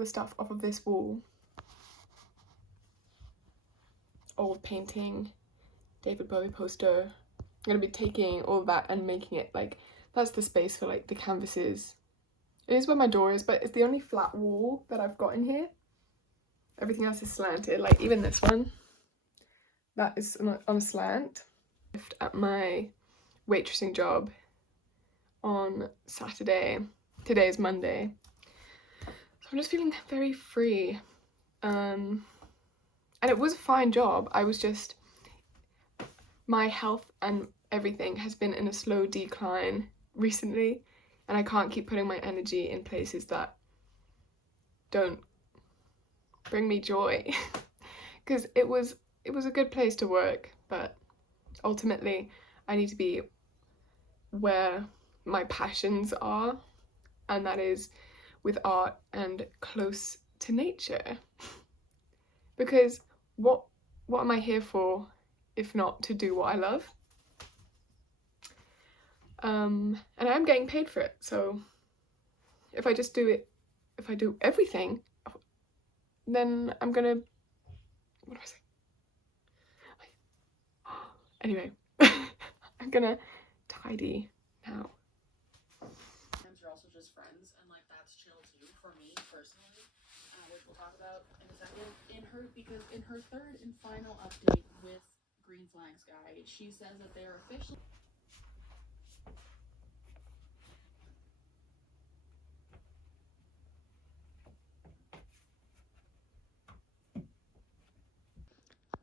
the stuff off of this wall. Old painting, David Bowie poster. I'm gonna be taking all that and making it like, that's the space for like the canvases. It is where my door is, but it's the only flat wall that I've got in here. Everything else is slanted, like even this one. That is on a slant. At my waitressing job on Saturday. Today is Monday. So I'm just feeling very free. And it was a fine job. I was just, my health and everything has been in a slow decline recently, and I can't keep putting my energy in places that don't bring me joy. Because it was a good place to work, but ultimately I need to be where my passions are, and that is with art and close to nature. Because what am I here for if not to do what I love? And I'm getting paid for it, so if I just do it, if I do everything, then I'm gonna, what do I say? Anyway, I'm gonna tidy now. Sometimes you're also just friends, and like that's chill too for me personally, which we'll talk about in a second. Because in her third and final update with Green Flags Guy, she says that they are officially.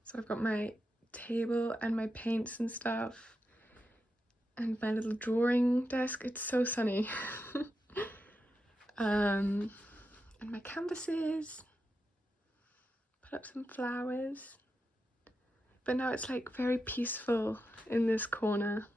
So I've got my table and my paints and stuff, and my little drawing desk. It's so sunny. And my canvases. Put up some flowers. But now it's like very peaceful in this corner.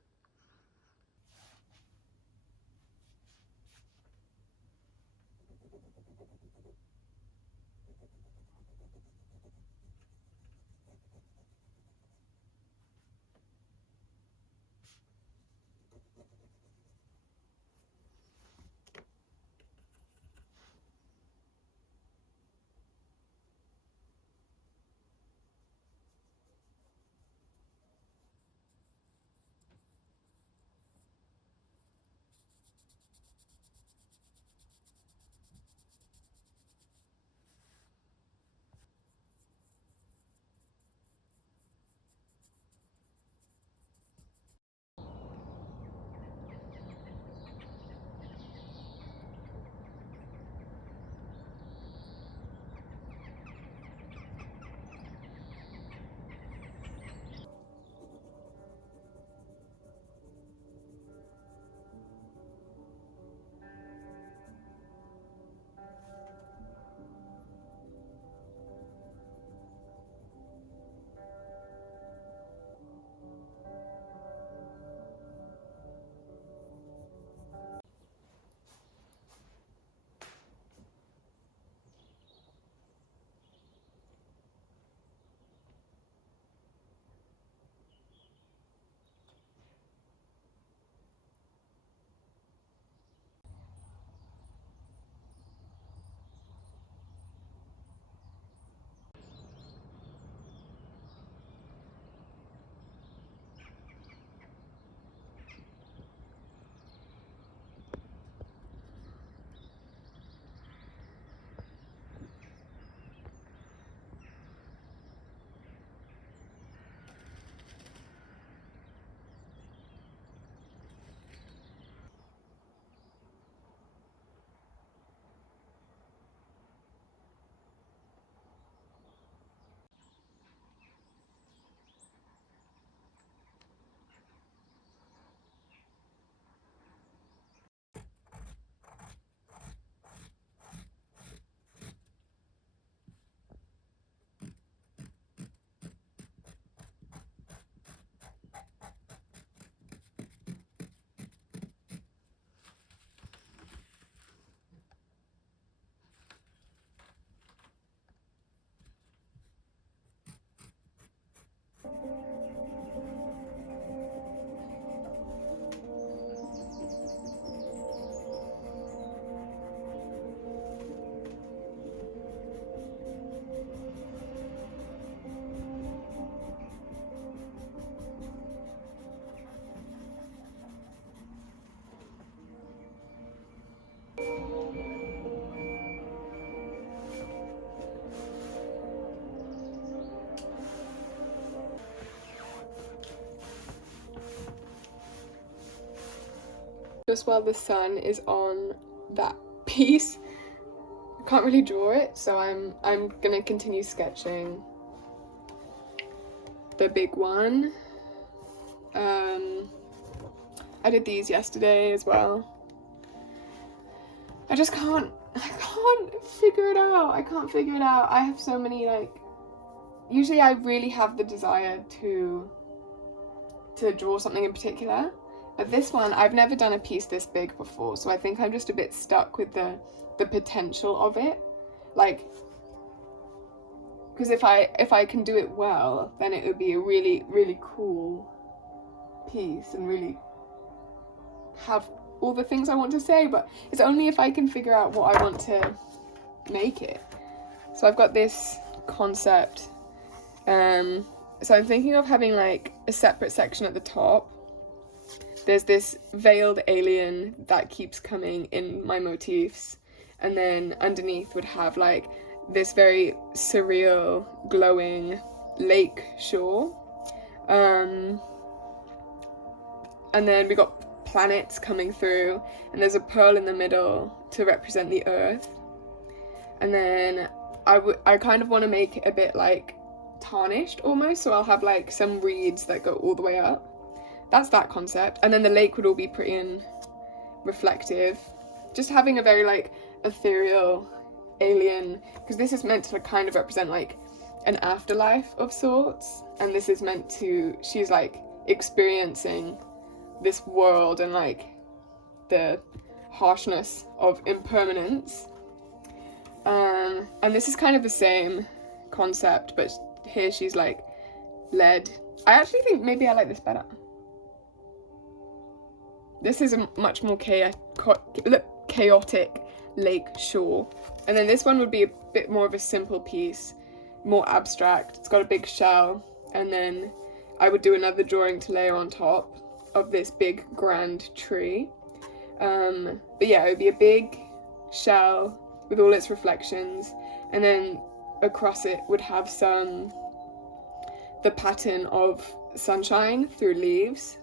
just while the sun is on that piece. I can't really draw it, so I'm gonna continue sketching the big one. I did these yesterday as well. I can't figure it out. I can't figure it out. I have so many, like, usually I really have the desire to draw something in particular. But this one, I've never done a piece this big before, so I think I'm just a bit stuck with the potential of it. Like, because if I can do it well, then it would be a really, really cool piece and really have all the things I want to say, but it's only if I can figure out what I want to make it. So I've got this concept. So I'm thinking of having like a separate section at the top. There's this veiled alien that keeps coming in my motifs, and then underneath would have like this very surreal, glowing lake shore. And then we got planets coming through, and there's a pearl in the middle to represent the earth. And then I kind of want to make it a bit like tarnished almost, so I'll have like some reeds that go all the way up. That's that concept. And then the lake would all be pretty and reflective. Just having a very like ethereal alien, because this is meant to kind of represent like an afterlife of sorts, and this is meant to, she's like experiencing this world and like the harshness of impermanence. And this is kind of the same concept, but here she's like led. I actually think maybe I like this better. This is a much more chaotic lake shore. And then this one would be a bit more of a simple piece, more abstract. It's got a big shell, and then I would do another drawing to layer on top of this big grand tree. But yeah, it would be a big shell with all its reflections, and then across it would have the pattern of sunshine through leaves.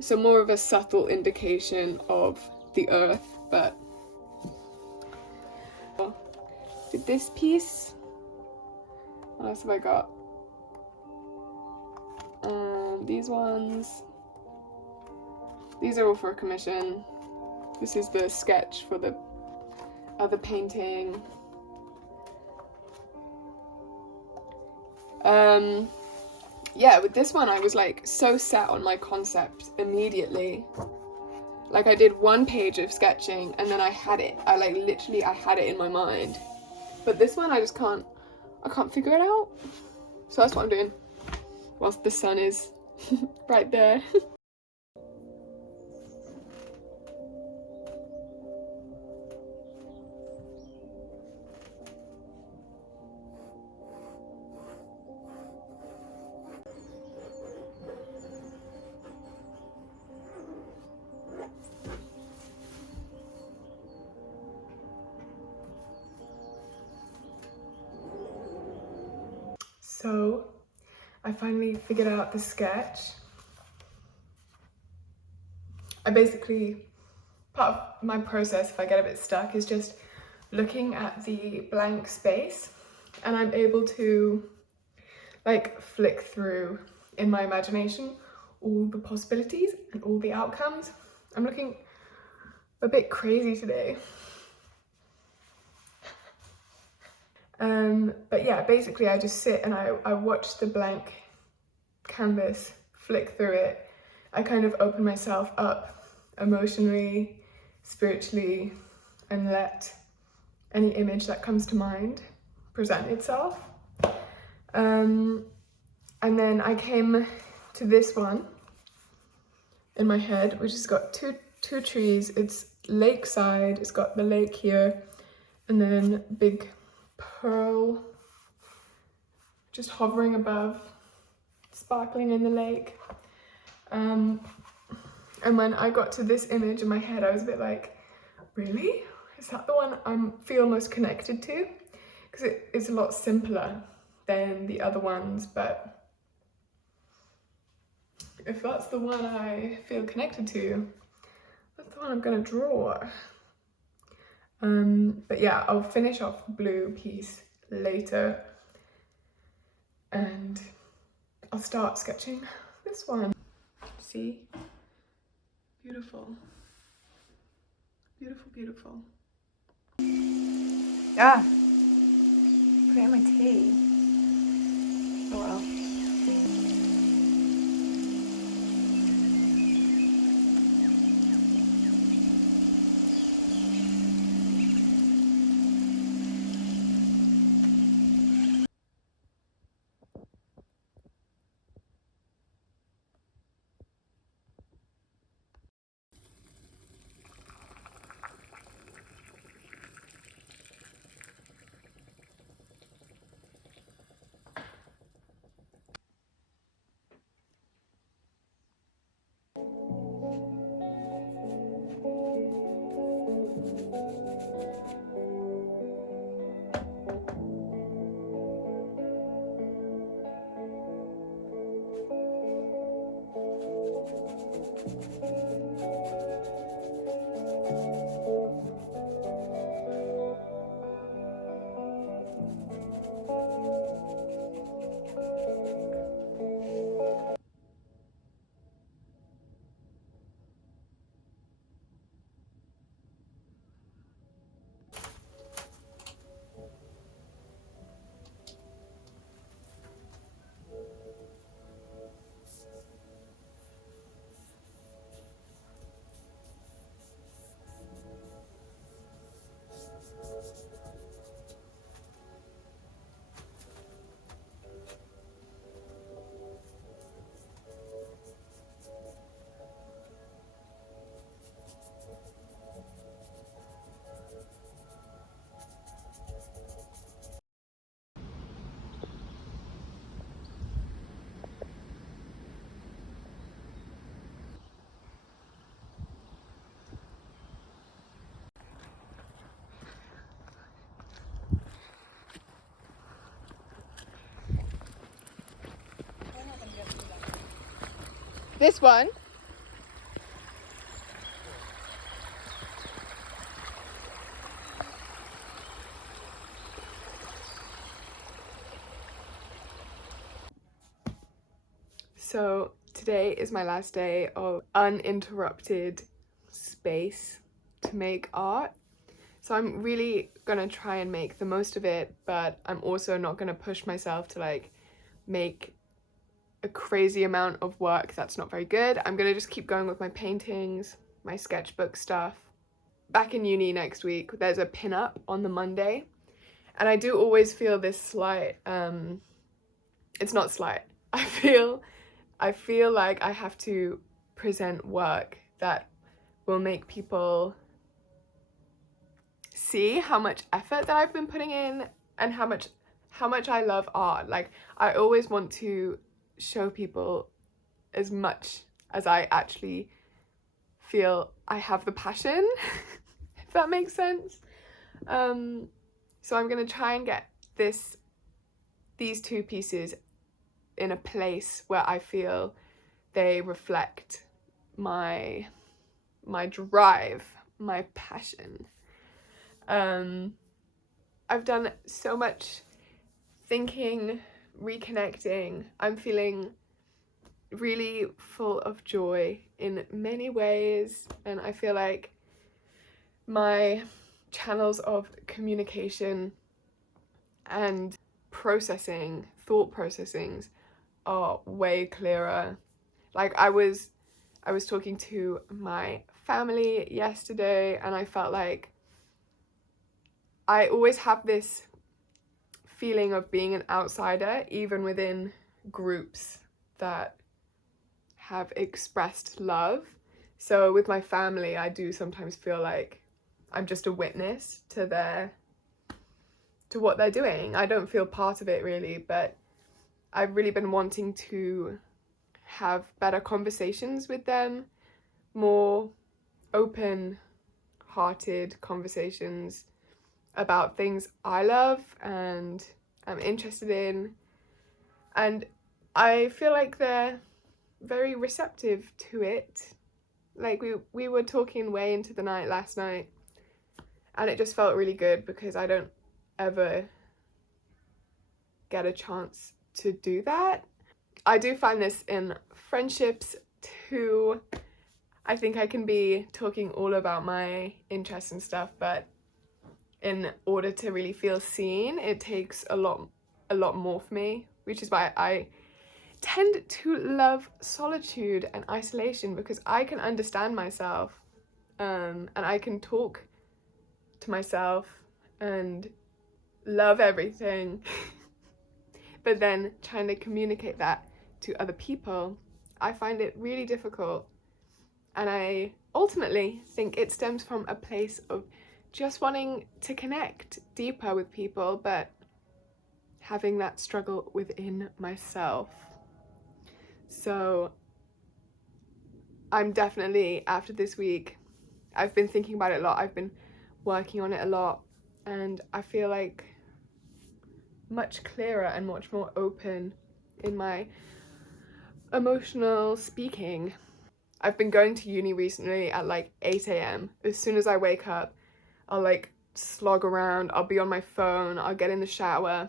So more of a subtle indication of the earth. But with this piece, what else have I got? These ones. These are all for a commission. This is the sketch for the other painting. Yeah, with this one I was like so set on my concept immediately. Like I did one page of sketching and then I had it. I had it in my mind. But this one I can't figure it out. So that's what I'm doing whilst the sun is right there. So I finally figured out the sketch. Part of my process, if I get a bit stuck, is just looking at the blank space, and I'm able to like flick through in my imagination all the possibilities and all the outcomes. I'm looking a bit crazy today. But yeah, basically I just sit and I watch the blank canvas, flick through it. I kind of open myself up emotionally, spiritually, and let any image that comes to mind present itself. And then I came to this one in my head, which has got two trees. It's lakeside, it's got the lake here, and then big pearl just hovering above, sparkling in the lake. And when I got to this image in my head, I was a bit like, really? Is that the one I feel most connected to? Because it's a lot simpler than the other ones, but if that's the one I feel connected to, That's the one I'm gonna draw. But yeah, I'll finish off the blue piece later and I'll start sketching this one. See? Beautiful. Beautiful, beautiful. Ah! Put it in my tea. Oh well. This one? So today is my last day of uninterrupted space to make art. So I'm really gonna try and make the most of it, but I'm also not gonna push myself to like make a crazy amount of work that's not very good. I'm gonna just keep going with my paintings, my sketchbook stuff. Back in uni next week, there's a pin-up on the Monday, and I do always feel this slight, it's not slight, I feel like I have to present work that will make people see how much effort that I've been putting in and how much I love art. Like, I always want to show people as much as I actually feel I have the passion, if that makes sense. So I'm gonna try and get these two pieces in a place where I feel they reflect my drive, my passion. I've done so much thinking, reconnecting. I'm feeling really full of joy in many ways, and I feel like my channels of communication and thought processings are way clearer. Like I was talking to my family yesterday, and I felt like I always have this feeling of being an outsider, even within groups that have expressed love. So with my family, I do sometimes feel like I'm just a witness to what they're doing. I don't feel part of it really, but I've really been wanting to have better conversations with them, more open-hearted conversations about things I love and I'm interested in, and I feel like they're very receptive to it. Like we were talking way into the night last night, and it just felt really good because I don't ever get a chance to do that. I do find this in friendships too. I think I can be talking all about my interests and stuff, but in order to really feel seen, it takes a lot more for me, which is why I tend to love solitude and isolation, because I can understand myself, and I can talk to myself and love everything. But then trying to communicate that to other people, I find it really difficult. And I ultimately think it stems from a place of just wanting to connect deeper with people, but having that struggle within myself. So I'm definitely, after this week, I've been thinking about it a lot. I've been working on it a lot, and I feel like much clearer and much more open in my emotional speaking. I've been going to uni recently at like 8 a.m. As soon as I wake up, I'll like slog around, I'll be on my phone, I'll get in the shower,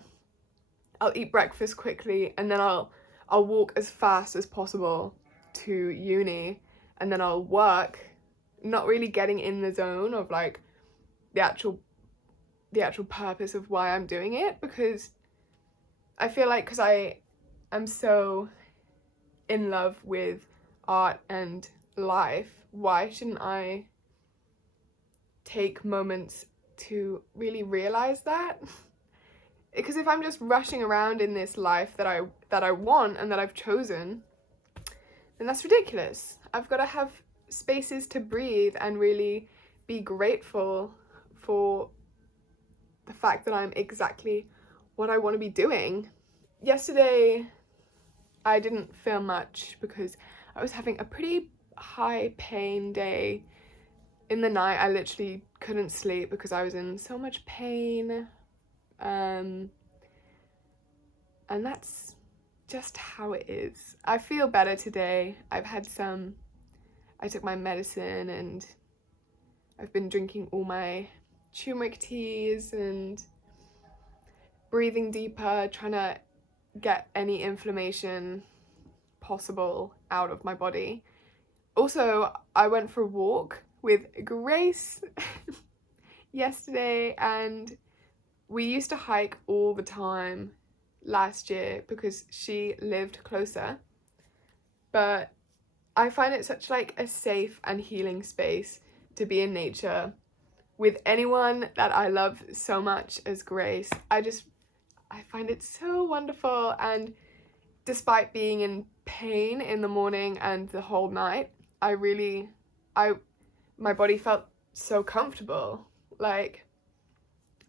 I'll eat breakfast quickly, and then I'll walk as fast as possible to uni, and then I'll work, not really getting in the zone of like the actual purpose of why I'm doing it, because I feel like because I am so in love with art and life, why shouldn't I take moments to really realize that? Because if I'm just rushing around in this life that I want and that I've chosen, then that's ridiculous. I've got to have spaces to breathe and really be grateful for the fact that I'm exactly what I want to be doing. Yesterday, I didn't film much because I was having a pretty high pain day. In the night, I literally couldn't sleep because I was in so much pain. And that's just how it is. I feel better today. I took my medicine, and I've been drinking all my turmeric teas and breathing deeper, trying to get any inflammation possible out of my body. Also, I went for a walk with Grace yesterday, and we used to hike all the time last year because she lived closer. But I find it such like a safe and healing space to be in nature with anyone that I love so much as Grace. I find it so wonderful, and despite being in pain in the morning and the whole night, my body felt so comfortable. Like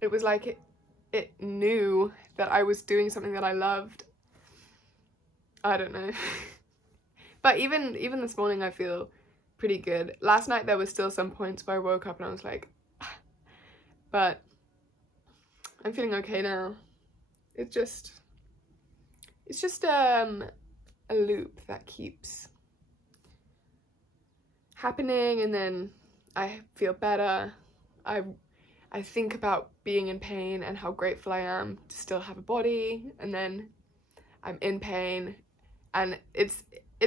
it was like it knew that I was doing something that I loved. I don't know. But even this morning I feel pretty good. Last night there was still some points where I woke up and I was like, but I'm feeling okay now. It's just a loop that keeps happening, and then I feel better. I think about being in pain and how grateful I am to still have a body, and then I'm in pain, and it's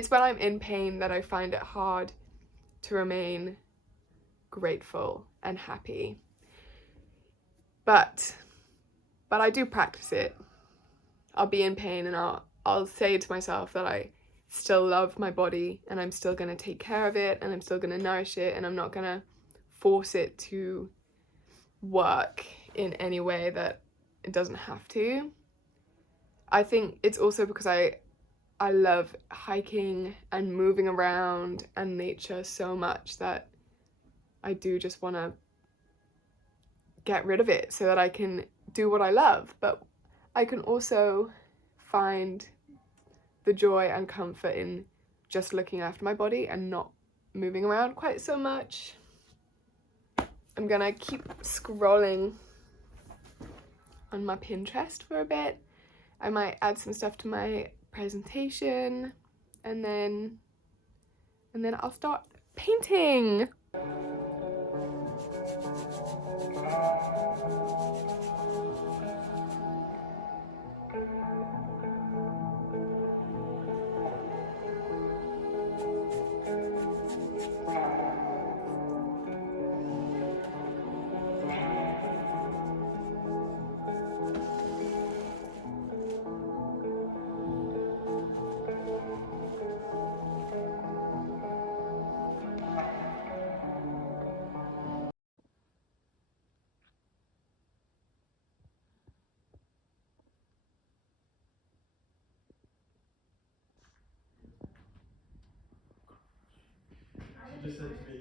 when I'm in pain that I find it hard to remain grateful and happy. But I do practice it. I'll be in pain and I'll say to myself that I still love my body, and I'm still going to take care of it, and I'm still going to nourish it, and I'm not going to force it to work in any way that it doesn't have to. I think it's also because I love hiking and moving around and nature so much that I do just want to get rid of it so that I can do what I love. But I can also find the joy and comfort in just looking after my body and not moving around quite so much. I'm gonna keep scrolling on my Pinterest for a bit. I might add some stuff to my presentation, and then I'll start painting. Just said to me